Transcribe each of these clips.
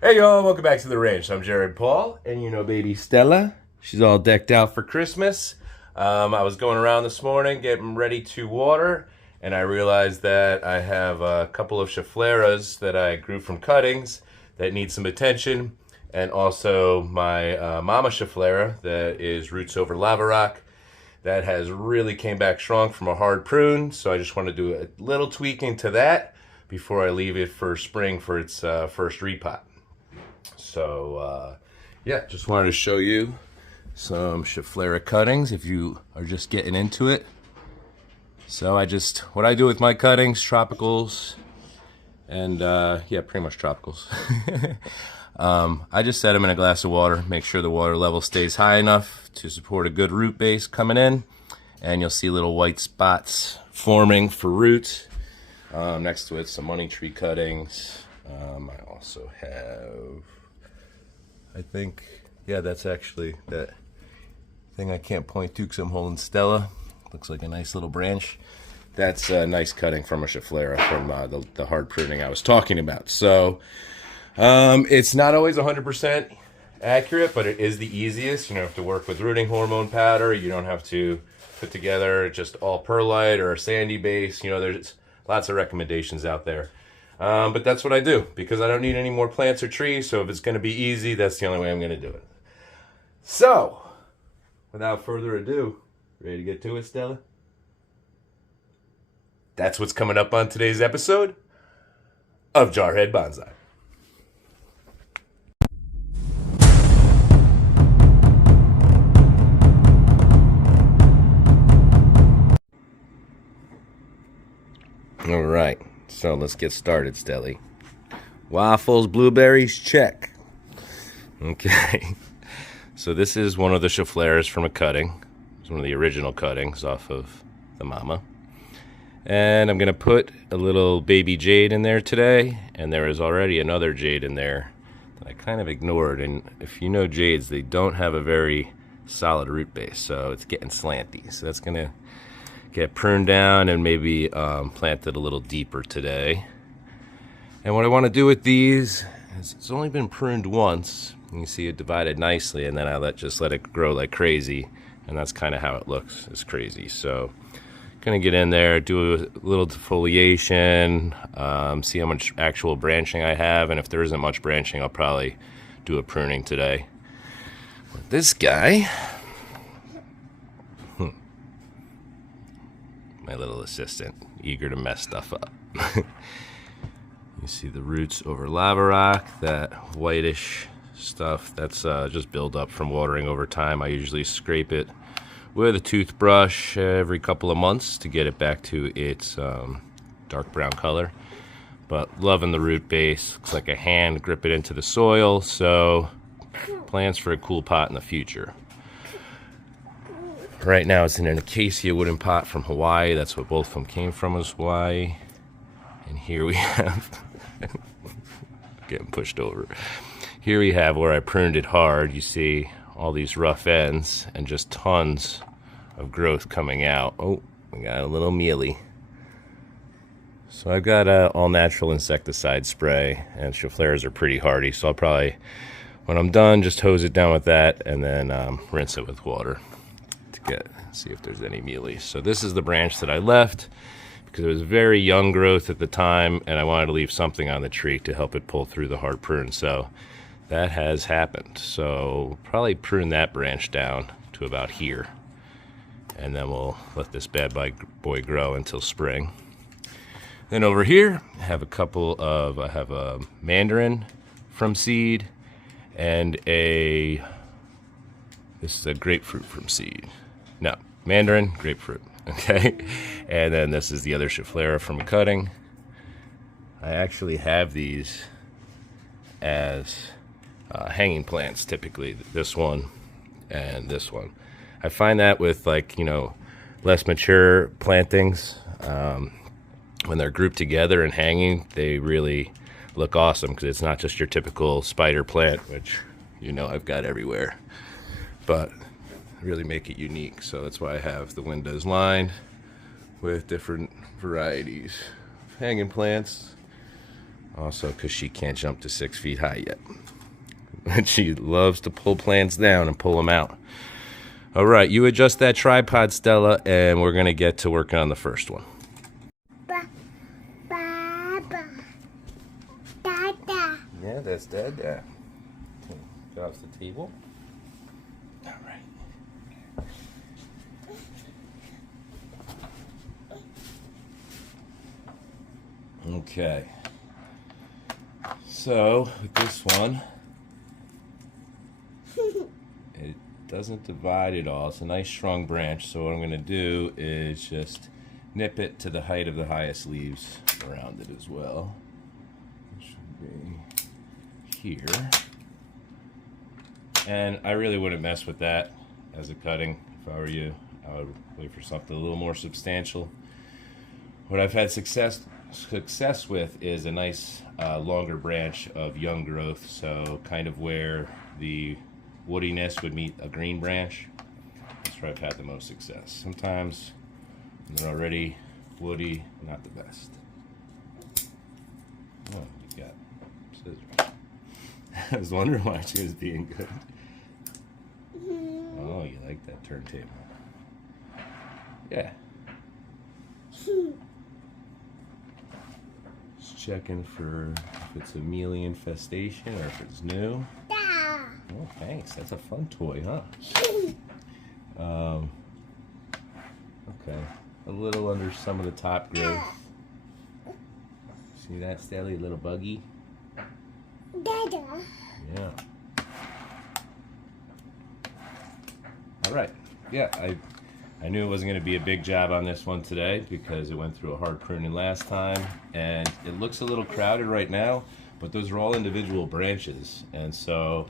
Hey y'all, welcome back to the ranch. I'm Jared Paul, and you know baby Stella. She's all decked out for Christmas. I was going around this morning getting ready to water, and I realized that I have a couple of Scheffleras that I grew from cuttings that need some attention, and also my mama Schefflera that is roots over lava rock that has really came back strong from a hard prune. So I just want to do a little tweaking to that before I leave it for spring for its first repot. So, yeah, just wanted to show you some Schefflera cuttings if you are just getting into it. So what I do with my cuttings, tropicals, and yeah, pretty much tropicals. I just set them in a glass of water, make sure the water level stays high enough to support a good root base coming in. And you'll see little white spots forming for roots. Next to it, some money tree cuttings. I also have, I think, yeah, that's actually that thing I can't point to because I'm holding Stella. Looks like a nice little branch. That's a nice cutting from a Schefflera from the hard pruning I was talking about. So it's not always 100% accurate, but it is the easiest. You don't have to work with rooting hormone powder. You don't have to put together just all perlite or a sandy base. You know, there's lots of recommendations out there. But that's what I do because I don't need any more plants or trees. So if it's going to be easy, that's the only way I'm going to do it. So, without further ado, ready to get to it, Stella? That's what's coming up on today's episode of Jarhead Bonsai. All right, so let's get started, Stelly. Waffles, blueberries, check. Okay, so this is one of the Scheffleras from a cutting. It's one of the original cuttings off of the mama. And I'm going to put a little baby jade in there today, and there is already another jade in there that I kind of ignored. And if you know jades, they don't have a very solid root base, so it's getting slanty. So that's going to get pruned down and maybe planted a little deeper today. And what I want to do with these is it's only been pruned once. You can see it divided nicely, and then I just let it grow like crazy, and that's kind of how it looks. It's crazy. So gonna get in there, do a little defoliation, see how much actual branching I have, and if there isn't much branching, I'll probably do a pruning today. But this guy, my little assistant, eager to mess stuff up. You see the roots over lava rock, that whitish stuff, that's just buildup from watering over time. I usually scrape it with a toothbrush every couple of months to get it back to its dark brown color. But loving the root base. Looks like a hand grip it into the soil, so plans for a cool pot in the future. Right now it's in an acacia wooden pot from Hawaii. That's what both of them came from, was Hawaii. And here we have, getting pushed over. Here we have where I pruned it hard. You see all these rough ends and just tons of growth coming out. Oh, we got a little mealy. So I've got a all natural insecticide spray, and Scheffleras are pretty hardy. So I'll probably, when I'm done, just hose it down with that and then rinse it with water to see if there's any mealy. So this is the branch that I left because it was very young growth at the time, and I wanted to leave something on the tree to help it pull through the hard prune. So that has happened. So probably prune that branch down to about here, and then we'll let this bad boy grow until spring. Then over here I have a mandarin from seed, and this is a grapefruit from seed. No, mandarin, grapefruit. Okay, and then this is the other Schefflera from a cutting. I actually have these as hanging plants, typically this one and this one. I find that with, like, you know, less mature plantings, when they're grouped together and hanging, they really look awesome because it's not just your typical spider plant, which, you know, I've got everywhere, but really make it unique. So that's why I have the windows lined with different varieties of hanging plants. Also, because she can't jump to 6 feet high yet. And she loves to pull plants down and pull them out. All right, you adjust that tripod, Stella, and we're going to get to working on the first one. Yeah, that's Dada. Get off the table. All right. Okay. So, with this one, it doesn't divide at all. It's a nice strong branch, so what I'm going to do is just nip it to the height of the highest leaves around it as well. It should be here. And I really wouldn't mess with that as a cutting if I were you. I would wait for something a little more substantial. What I've had success with is a nice longer branch of young growth, so kind of where the woodiness would meet a green branch. That's where I've had the most success. Sometimes when they're already woody, not the best. Oh, you got scissors. I was wondering why she was being good. Oh, you like that turntable. Yeah. Just checking for if it's a mealy infestation or if it's new. Oh, thanks. That's a fun toy, huh? Okay. A little under some of the top growth. See that, Stelly? A little buggy? Dada. Yeah. All right. Yeah, I knew it wasn't going to be a big job on this one today because it went through a hard pruning last time, and it looks a little crowded right now, but those are all individual branches, and so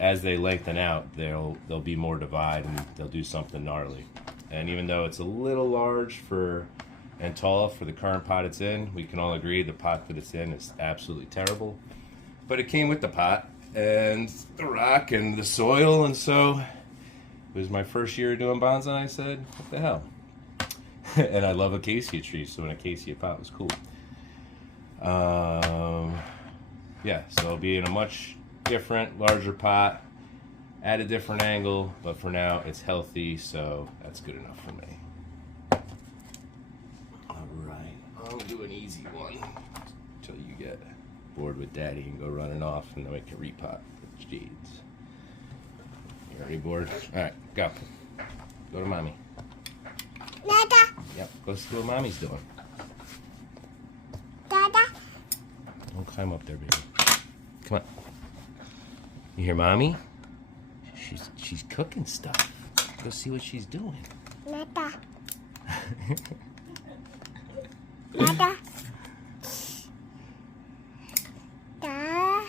as they lengthen out, there'll be more divide and they'll do something gnarly. And even though it's a little large and tall for the current pot it's in, we can all agree the pot that it's in is absolutely terrible. But it came with the pot and the rock and the soil, and so it was my first year doing bonsai. I said, what the hell? And I love acacia trees, so an acacia pot was cool. Yeah, so it'll be in a much different, larger pot at a different angle, but for now it's healthy, so that's good enough for me. All right, I'll do an easy one until you get bored with Daddy and go running off, and then we can repot with Jades. You already bored? All right, go. Go to Mommy. Dada. Yep, go see what Mommy's doing. Dada. Don't climb up there, baby. Come on. You hear Mommy? She's cooking stuff. Go see what she's doing. Dada. Dada. I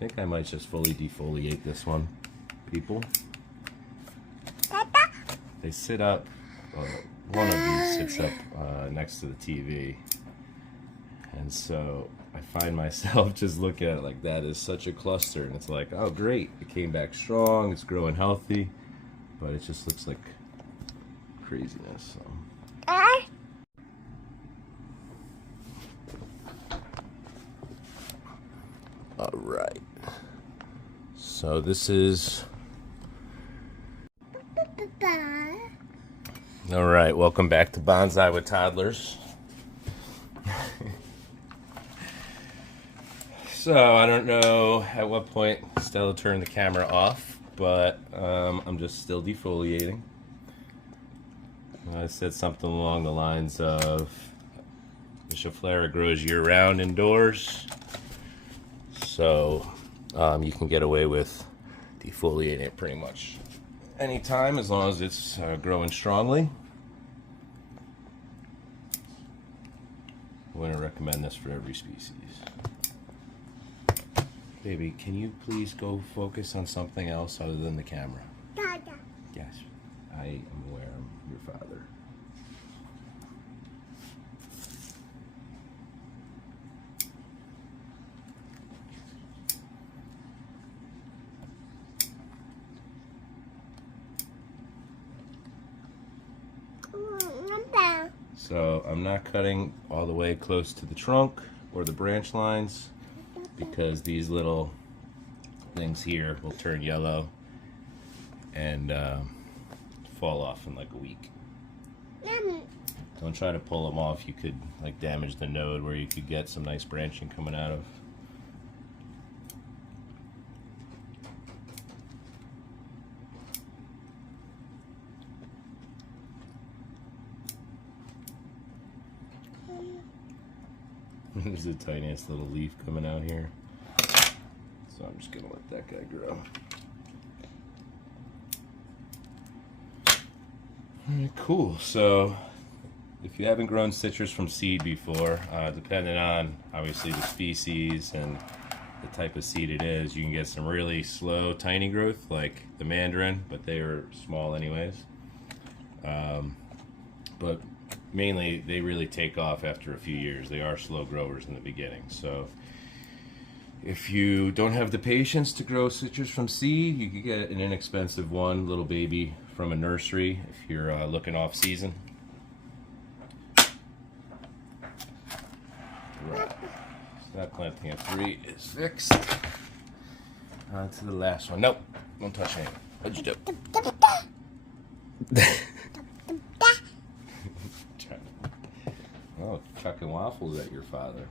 think I might just fully defoliate this one, people. Dada. They sit up, one of these sits up next to the TV. And so I find myself just looking at it like that is such a cluster. And it's like, oh great, it came back strong, it's growing healthy. But it just looks like craziness. So. All right. So this is... All right, welcome back to Bonsai with Toddlers. So I don't know at what point Stella turned the camera off, but I'm just still defoliating. I said something along the lines of the Schefflera grows year-round indoors, so you can get away with defoliating it pretty much anytime as long as it's growing strongly. I wouldn't recommend this for every species. Baby, can you please go focus on something else other than the camera? Dada. Yes, I am aware I'm your father. So I'm not cutting all the way close to the trunk or the branch lines, because these little things here will turn yellow and fall off in like a week. Don't try to pull them off. You could like damage the node where you could get some nice branching coming out of. There's the tiniest little leaf coming out here. So I'm just gonna let that guy grow. Alright, cool. So if you haven't grown citrus from seed before, depending on obviously the species and the type of seed it is, you can get some really slow, tiny growth like the mandarin, but they are small anyways. But mainly they really take off after a few years. They are slow growers in the beginning. So if you don't have the patience to grow citrus from seed, you can get an inexpensive one, little baby from a nursery if you're looking off season. Right. So that planting of 3 is fixed. On to the last one. Nope, don't touch anything. What'd you do? Oh, chucking waffles at your father.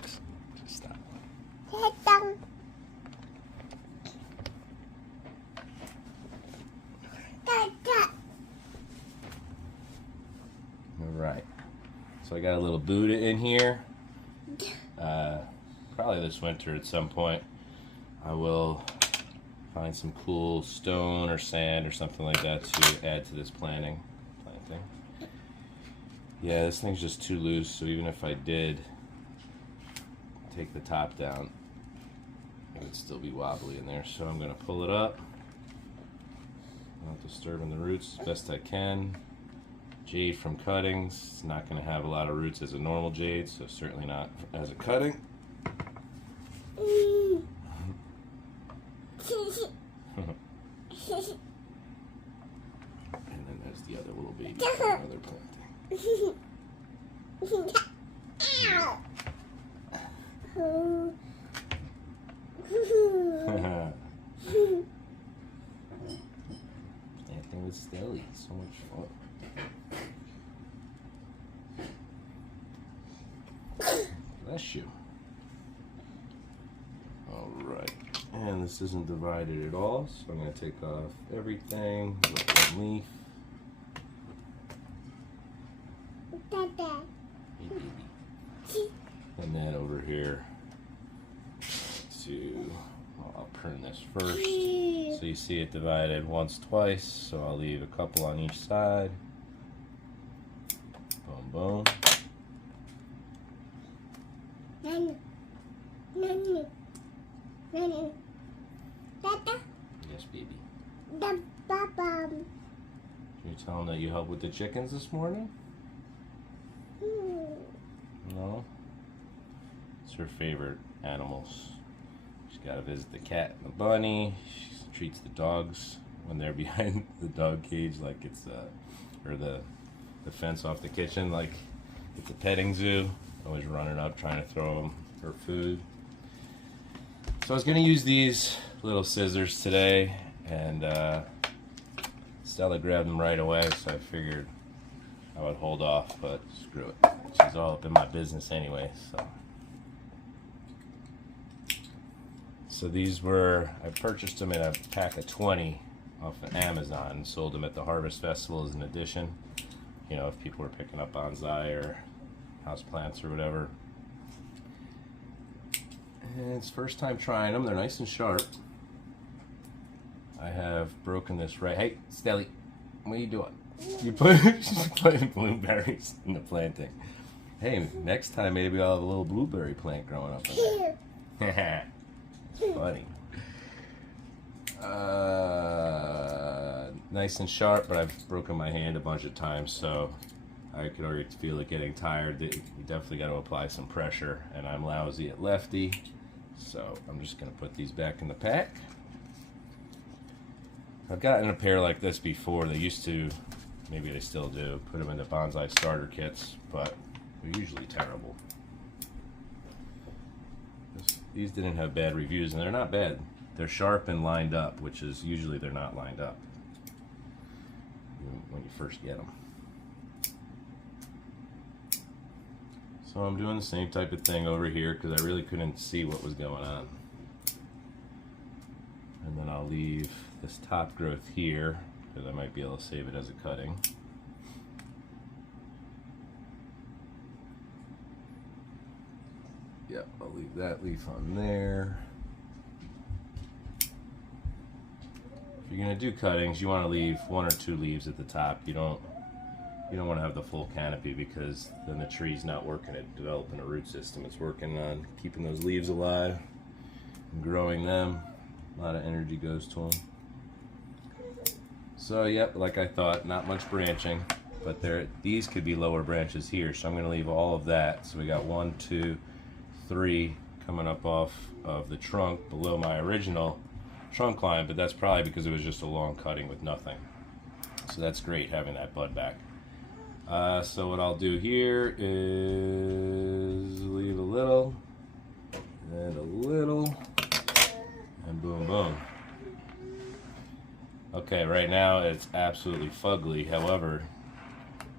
Just stop. Alright. So I got a little Buddha in here. Probably this winter at some point I will find some cool stone or sand or something like that to add to this planting. Yeah, this thing's just too loose, so even if I did take the top down, it would still be wobbly in there. So I'm going to pull it up, not disturbing the roots as best I can. Jade from cuttings. It's not going to have a lot of roots as a normal jade, so certainly not as a cutting. And then there's the other little baby from another planting. Planting with Stelly, so much fun. Bless you. Alright, and this isn't divided at all, so I'm going to take off everything, let that leaf. And then over here to, well, I'll prune this first. So you see it divided once, twice, so I'll leave a couple on each side. Boom, boom. Yes, baby. Can you tell them that you helped with the chickens this morning? No? It's her favorite animals. She's got to visit the cat and the bunny. She treats the dogs when they're behind the dog cage like it's or the fence off the kitchen like it's a petting zoo. Always running up trying to throw them her food. So I was going to use these little scissors today, and Stella grabbed them right away, so I figured I would hold off, but screw it. She's all up in my business anyway, so these were, I purchased them in a pack of 20 off of Amazon and sold them at the Harvest Festival as an addition. You know, if people were picking up bonsai or house plants or whatever. And it's first time trying them. They're nice and sharp. I have broken this right. Hey, Stelly, what are you doing? You're putting blueberries in the planting. Hey, next time maybe I'll have a little blueberry plant growing up in there. It's funny. Nice and sharp, but I've broken my hand a bunch of times, so I could already feel it getting tired. You definitely got to apply some pressure, and I'm lousy at lefty, so I'm just going to put these back in the pack. I've gotten a pair like this before. They used to maybe they still do, put them in the bonsai starter kits, but they're usually terrible. These didn't have bad reviews, and they're not bad. They're sharp and lined up, which is usually they're not lined up when you first get them. So I'm doing the same type of thing over here because I really couldn't see what was going on. And then I'll leave this top growth here because I might be able to save it as a cutting. Yep, I'll leave that leaf on there. If you're gonna do cuttings, you want to leave 1 or 2 leaves at the top. You don't want to have the full canopy because then the tree's not working at developing a root system. It's working on keeping those leaves alive and growing them. A lot of energy goes to them. So yep, like I thought, not much branching, but these could be lower branches here. So I'm going to leave all of that. So we got 1, 2, 3 coming up off of the trunk below my original trunk line, but that's probably because it was just a long cutting with nothing. So that's great having that bud back. So what I'll do here is leave a little, and a little, and boom, boom. Okay, right now it's absolutely fugly. However,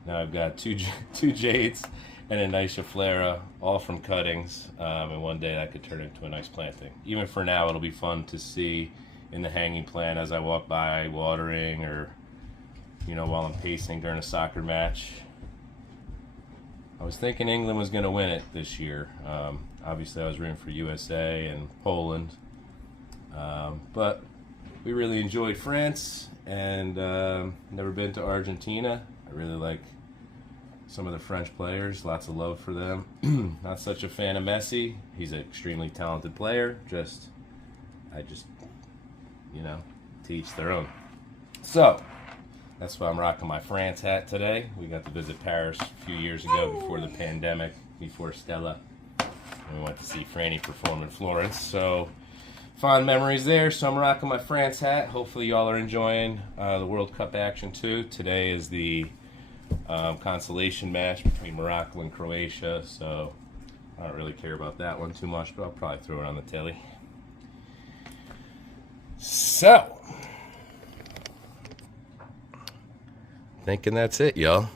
now I've got two Jades and a nice Schefflera, all from cuttings, and one day that could turn into a nice planting. Even for now, it'll be fun to see in the hanging plant as I walk by watering, or while I'm pacing during a soccer match. I was thinking England was going to win it this year. Obviously I was rooting for USA and Poland, but we really enjoyed France, and never been to Argentina. I really like some of the French players, lots of love for them. Not such a fan of Messi. He's an extremely talented player, I just to each their own. So that's why I'm rocking my France hat today. We got to visit Paris a few years ago before the pandemic, before Stella. And we went to see Franny perform in Florence. So fond memories there. So I'm rocking my France hat. Hopefully y'all are enjoying the World Cup action too. Today is the consolation match between Morocco and Croatia. So I don't really care about that one too much, but I'll probably throw it on the telly. So thinking that's it, y'all.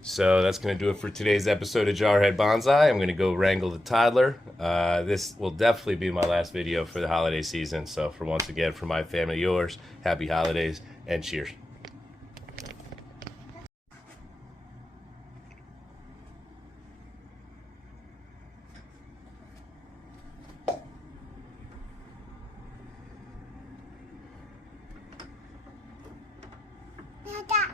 So that's going to do it for today's episode of Jarhead Bonsai. I'm going to go wrangle the toddler. This will definitely be my last video for the holiday season. So for once again, for my family, yours, happy holidays and cheers. Nada.